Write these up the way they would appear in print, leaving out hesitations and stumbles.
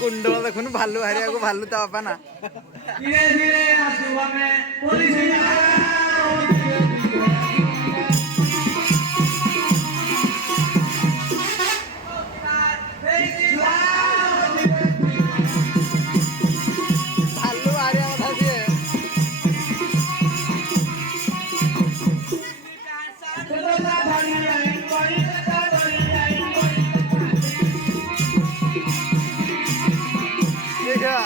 कुंडल देखुन भालू हारिया को भालू ता बापा ना धीरे धीरे आसू हमें पुलिस भालू हारिया कथा सी देखा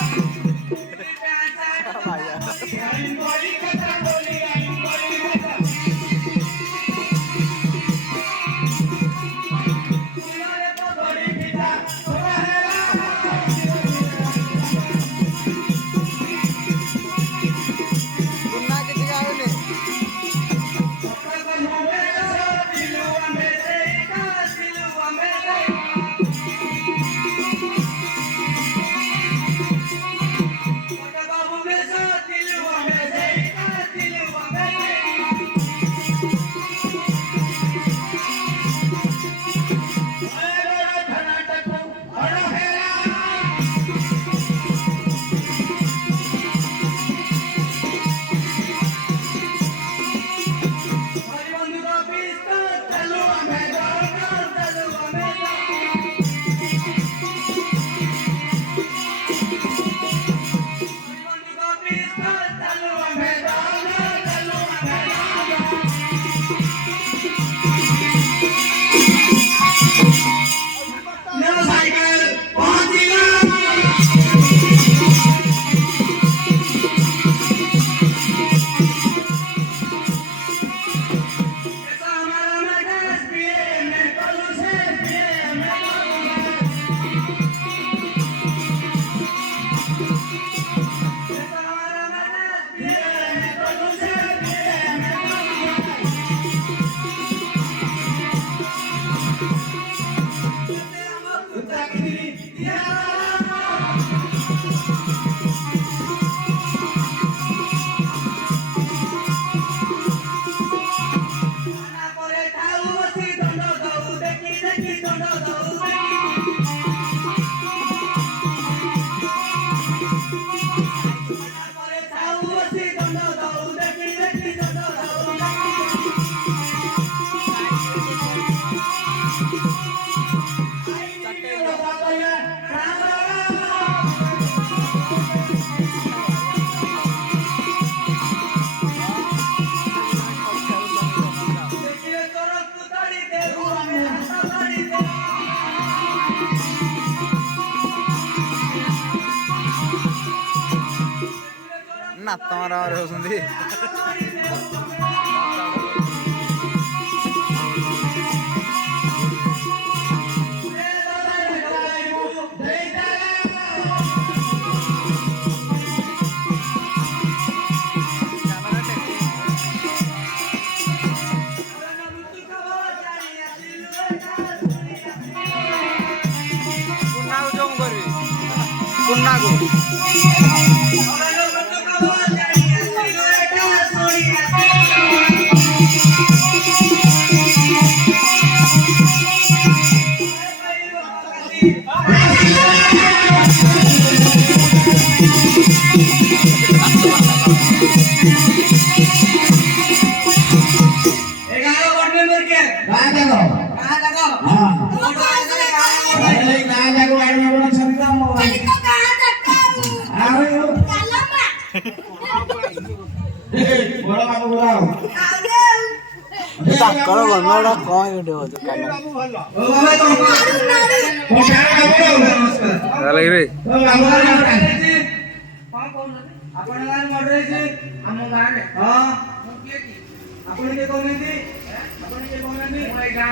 कुन्ना किसी का है नहीं नात मारा होती कुन्ना को ତାଙ୍କର ଗଣ୍ଡଟା କଣ ଗୋଟେ ହଉଛି ଲାଗିବେ ଆପଣ ଗାଁରେ ମର୍ଡର ହେଇଛି ଆମ ଗାଁରେ ହଁ ମୁଁ କିଏ କି ଆପଣ କିଏ କହୁନାହାନ୍ତି ଆପଣ କିଏ କହୁନାହାନ୍ତି ମୁଁ ଏଇ ଗାଁ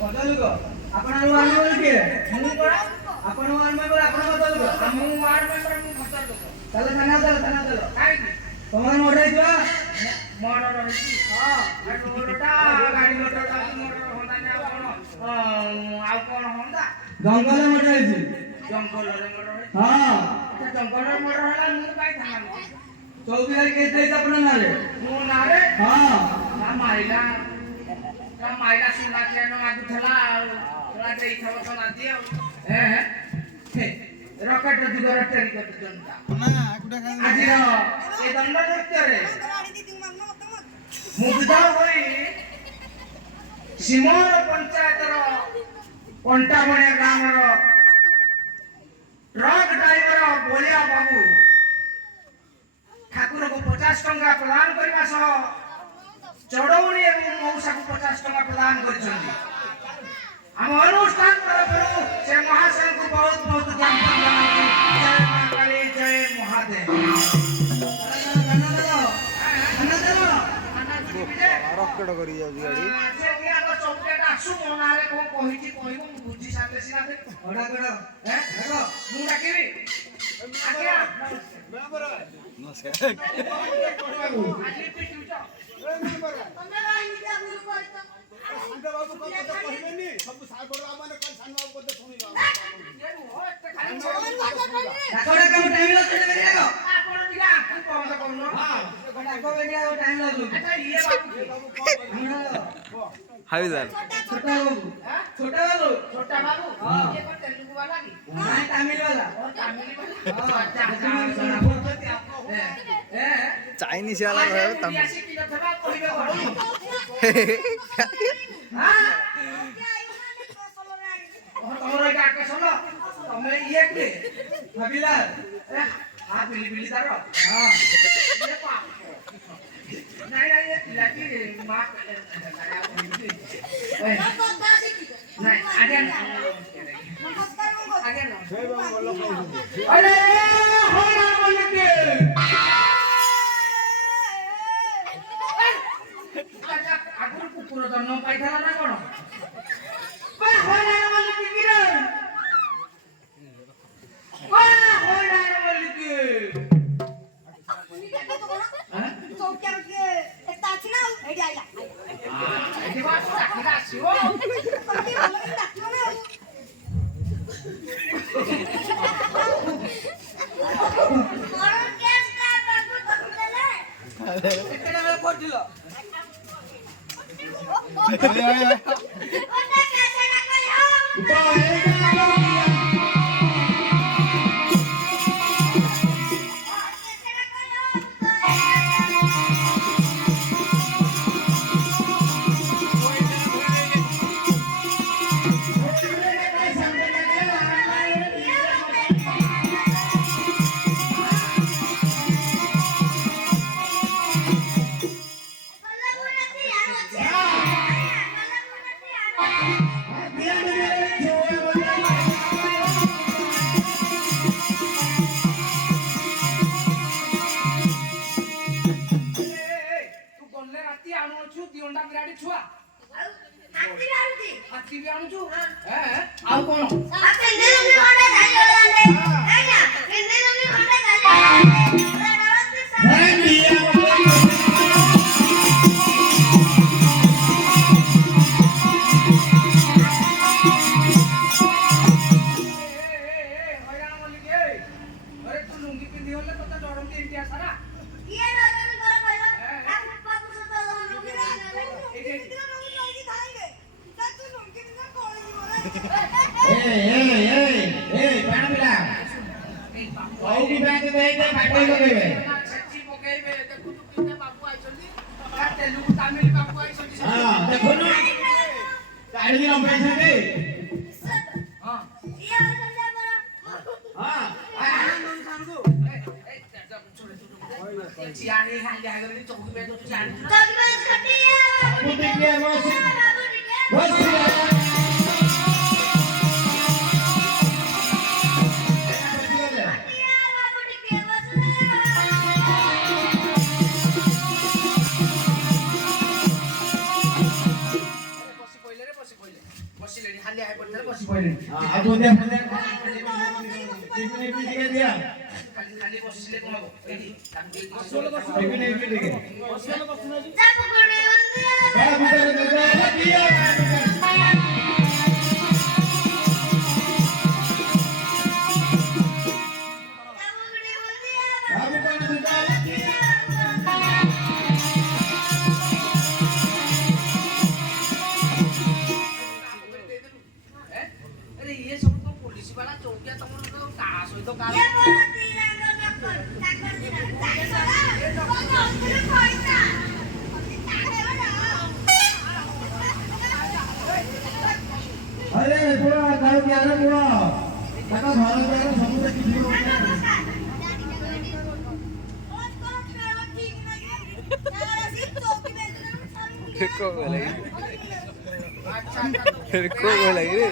ମର୍ଡର ଲୋକ ଆପଣ ୱାର୍ଡ ମେମ୍ବର କିଏ ମୁଁ କଣ ଆପଣ ୱାର୍ଡ ମେମ୍ବର ଆପଣ ମର୍ଡର ଲୋକ ମୁଁ ୱାର୍ଡ ମେମ୍ବର ମୁଁ ମର୍ଡର ଲୋକ ତାହେଲେ ଥାନା ଚାଲ କାହିଁକି ତମର ମର୍ଡର ହେଇଯିବ ମର୍ଡର ହେଇଛି ହଁ ରୋଡଟା ଗାଡି ମଟରଟା ମର୍ଡର ହନ୍ତାନି ଆଉ କଣ ହନ୍ତା ଜଙ୍ଗଲ ମର୍ଡର ହେଇଛି ଜଙ୍ଗଲରେ ମର୍ଡର ହେଇଛି ହଁ ଜଙ୍ଗଲରେ ମର୍ଡର ହେଲା ମୁଁ କାଇଁ ଥାନା ଚୌକିଦାର କେସ୍ ଦେଇଛି ଆପଣ ନାଁରେ ମୋ ନାଁରେ ହଁ ନା ମାଇଲା ସୁନା ଚେନ ମାଗୁଥିଲା ଆଉ ଦେଇଥିବ ତ ନାଜି ଆଉ ର ରକେଟ ଯୁଗର ଟେରିକଟ ଜନତା ଆଜିର ଏ ଦଣ୍ଡ ନୃତ୍ୟରେ ମୁଗ୍ଧ ହୋଇ ସିମର ପଞ୍ଚାୟତର କଣ୍ଟାବଣିଆ ଗ୍ରାମର ଟ୍ରକ୍ ଡ୍ରାଇଭର ବଳିଆ ବାବୁ ଠାକୁରକୁ 50 ଟଙ୍କା ପ୍ରଦାନ କରିବା ସହ ଚଢଉଣୀ ଏବଂ ମଉସାକୁ 50 ଟଙ୍କା ପ୍ରଦାନ କରିଛନ୍ତି। ଆମ ଅନୁଷ୍ଠାନ ତରଫରୁ ସେ ମହାଶୟଙ୍କୁ ବହୁତ ବହୁତ ଜ୍ଞାପନ ଜଣାଉଛି। ଜୟ ମା କାଳୀ, ଜୟ ମହାଦେବ। ରକେଟ କରି ଯାଉଛି ଗାଡି। ଚୌକିଟା ଆସୁ ମୋ ନାଁରେ କଣ କହିଛି କହିବ ମୁଁ ବୁଝି ସାରିଲେ ସିନା ମୁଁ ଡାକିବି। ଆଜ୍ଞା हाविदार छोटा बाबू ये कौन तेलुगु वाला की नहीं तमिल वाला चाइनीज वाला है तमिल तमरो एका के सुनो तमे ये के भाबिला आ बिली बिली दार हां ये पा नहीं नहीं ये लकी मां नहीं आगे आगे अरे हो ना बोल के आगुर कुकुर जन्म पाइथला ना कोन बा हो ना बोल के गिरो बा हो ना बोल के उनी के तो कोन हां चौकिया के एता अछि ना एडी आइला एडी बात डाकिला आसीओ कति भलो के डाकियो ना मोर केस का बाबू तकले एकेडा में पढ़िलो ओटा कैसे ना कहियो हाथी भी आणुछु हैं आउ कोन आपे नेलमी वाडे धाइयो लाले हैया नेलमी वाडे धाइयो है मिया हैरान बोली के अरे तू लुंगी पिंदी होले तो डरम के इंडिया सारा ये नजर कर भाई आप बाबू से तो लोग ना इतना लोग नहीं धाइगे तू लोग कितना कोई मोरा ए बाण बिला ओउ की बैंक देइते फाटई लगेबे सच्ची पकेइबे देखु तू किने बाबू आइछली का तेलुगु तमिल बाबू आइछली हां देखुनु गाड़ी भी लंबाई छे हां ये समझा बड़ा हां आनंद सांगू ए छोड़े तू चियानी हां जागरे चौकी पे तो जान तब मैं छटिया बाबू देखिए बस बाबू ठीक है बस बाबू ठीक है बस बसी पहिले बसिलेनी हालिया है पडले बसी पहिले आ तो दे टिफिन टिके दिया खाली बसिले कोन हो एडी टिफिन टिके बसिले बसना जी जब गुड़ी बंदिया बड़ा भीतर दे दिया जब गुड़ी बंदिया बाबू कोन दुटा अरे ये सब तो पुलिस ବସିବା ଚୌକିଆ ତମର କାହା ସହିତ ये କାହା बोला तीन अंगल नक्कर नक्कर दिन ताके बोला बोला उसने पैसा ताके बोला अरे पुरा गाव क्या रे पुरा काका घर द्वार सब देखि दियो और कौन खेलो ठीक नहीं यार ऐसी चौकी में देखो बोले अच्छा देखो बोले रे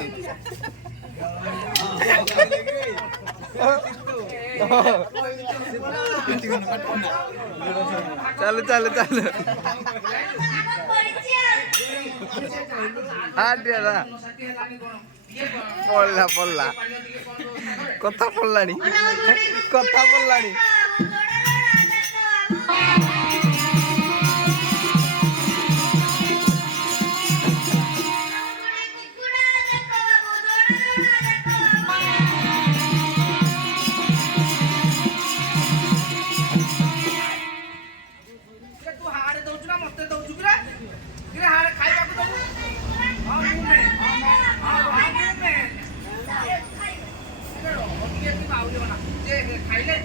चलो चलो चलो आडिया पड़ला पड़ला कथा पड़लानी कथा पड़लानी तू हाड़ दउछु ना मते दउछु किरे किरे हाड़ खाइबा को दउ हां मुंह में हां मुंह में किरे ओके की बाउले बना जे खाइले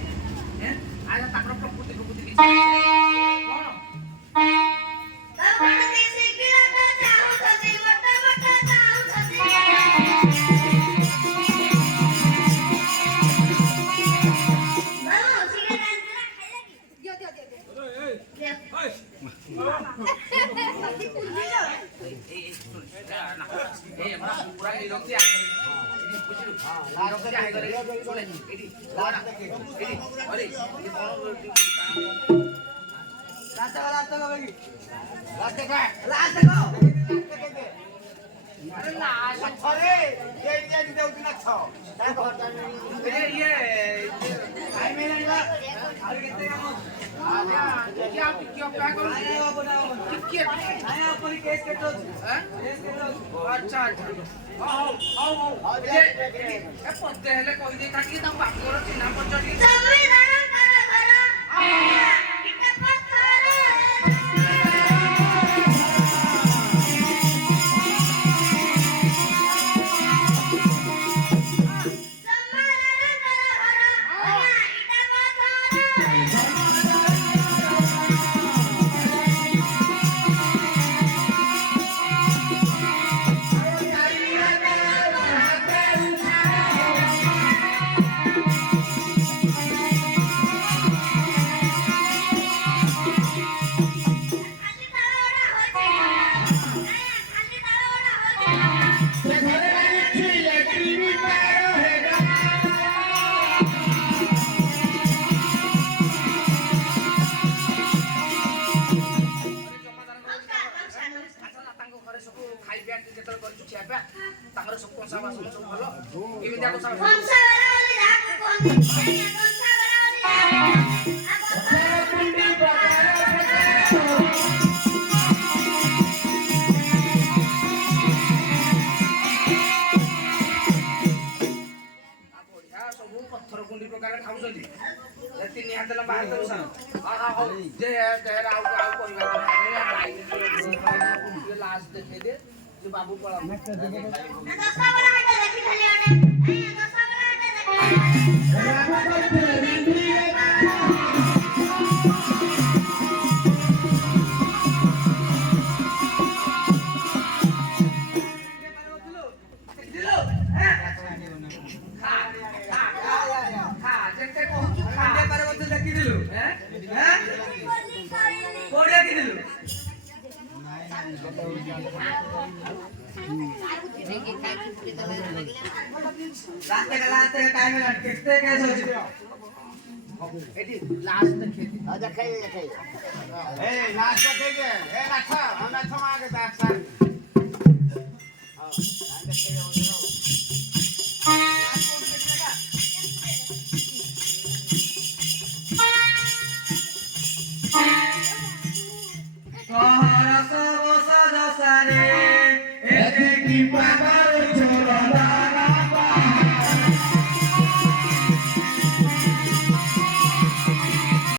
हैं आज ताकर प्रकृति प्रकृति की कोन पूरा निरक्ति आ गरे एडी बुझिलु निरक्ति आ गरे सुने एडी लाना एडी अरे ये कोन रास्ता का बेगी रास्ते का रास्ता का अरे ना अरे ये इंडिया दे उतना छ ये भाई मेरा ना और कितने का क्या क्या क्या करो आया बना कितने आया पूरी केस के तो हैं केस के तो अच्छा अच्छा आओ ये पत्ते हेले कोई दे काटी ता बापर चिन्हा पचड़ी तांगर सब कोन सा बास सब भलो केमि देखो सा सब पत्थर कुंडी प्रकार खाउछथि जति निहात ल बाहर दउ सा हां हां जे तेरा आउ परिवार लास्ट देखे दे जो बाबू पड़ा रास्ते का टाइम में कितने कैसे हो चुके एटी लास्ट खेती ए लास्ट देखे ए अच्छा हम अच्छा मांगे बैक साइड हां कहरा सब सजसारे एते की